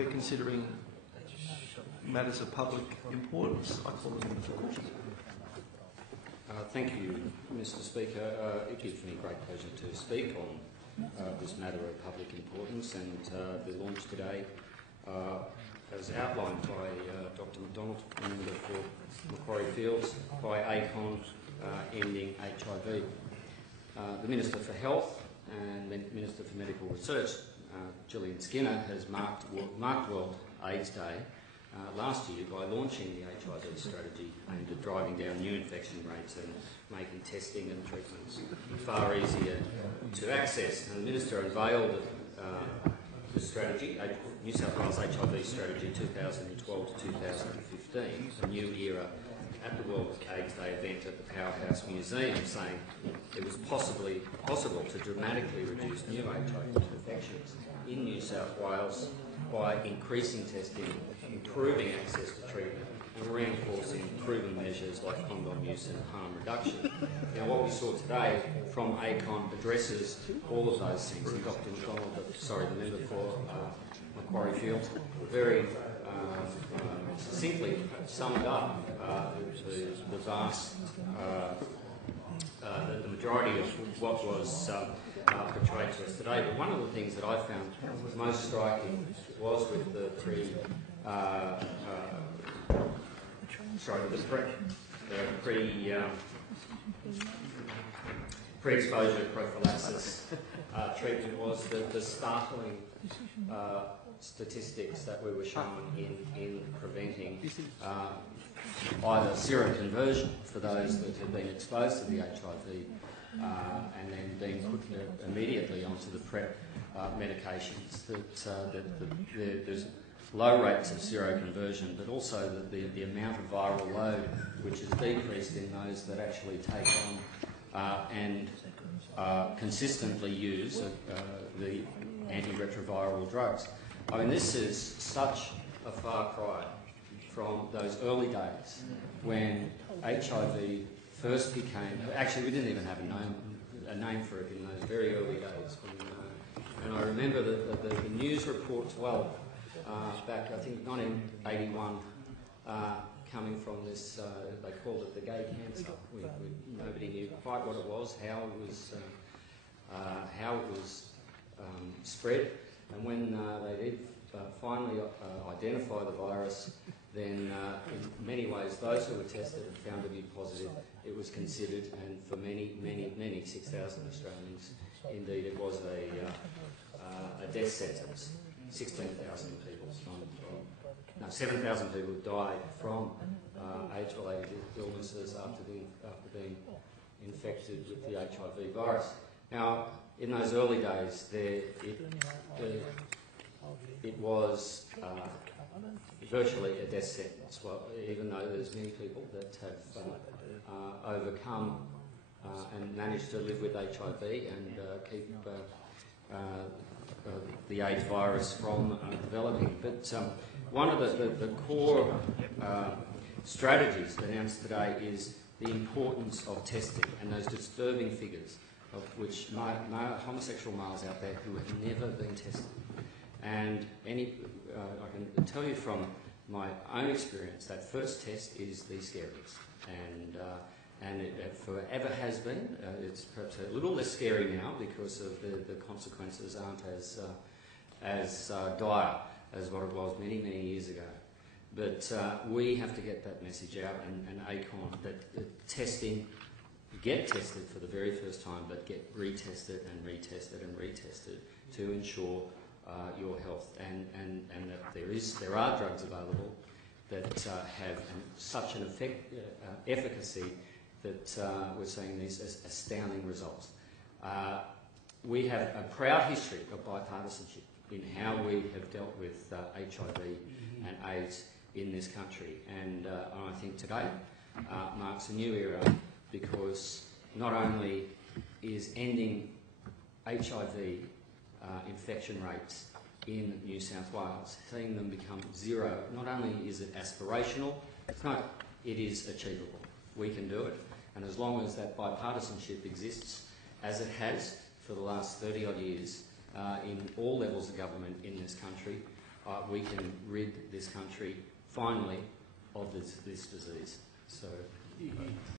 we're considering matters of public importance. I call them for question. Thank you, Mr. Speaker. It gives me great pleasure to speak on this matter of public importance, and the launch today, as outlined by Dr McDonald, Member for Macquarie Fields, by ACON ending HIV. The Minister for Health and Minister for Medical Research, Gillian Skinner, has marked World AIDS Day last year by launching the HIV strategy aimed at driving down new infection rates and making testing and treatments far easier to access. And the Minister unveiled the strategy, New South Wales HIV Strategy 2012 to 2015, a new era, at the World AIDS Day event at the Powerhouse Museum, saying it was possible to dramatically reduce new HIV infections in New South Wales by increasing testing, improving access to treatment, and reinforcing proven measures like condom use and harm reduction. Now, what we saw today from ACON addresses all of those things, and Dr McDonald, the member for Macquarie Fields, very succinctly summed up the vast, the majority of what was portrayed to us today. But one of the things that I found most striking was with the pre-exposure prophylaxis treatment was the startling statistics that we were shown in preventing either seroconversion for those that had been exposed to the HIV and then being put immediately onto the PrEP medications. There's low rates of seroconversion, but also the amount of viral load which is decreased in those that actually take on and consistently use the antiretroviral drugs. I mean, this is such a far cry from those early days when HIV first became, actually we didn't even have a name for it in those very early days. And I remember the news reports well back, I think 1981, coming from this, they called it the gay cancer. Nobody knew quite what it was, how it was spread. And when they did finally identify the virus, then in many ways those who were tested and found to be positive, it was considered, and for many, 6,000 Australians, indeed it was a death sentence. 16,000 people, 7,000 people died from age-related illnesses after being infected with the HIV virus. Now, in those early days, it was virtually a death sentence, well, even though there's many people that have overcome and managed to live with HIV and keep the AIDS virus from developing. But one of the core strategies announced today is the importance of testing and those disturbing figures of which homosexual males out there who have never been tested. And I can tell you from my own experience that first test is the scariest, and it forever has been. It's perhaps a little less scary now because of the consequences aren't as dire as what it was many years ago. But we have to get that message out, and ACON, that testing, get tested for the very first time, but get retested and retested and retested to ensure your health, and that there are drugs available that have such an efficacy that we're seeing these as astounding results. We have a proud history of bipartisanship in how we have dealt with HIV and AIDS in this country, and I think today marks a new era, because not only is ending HIV infection rates in New South Wales, seeing them become zero, not only is it aspirational, it is achievable. We can do it, and as long as that bipartisanship exists, as it has for the last 30 odd years in all levels of government in this country, we can rid this country finally of this disease. So.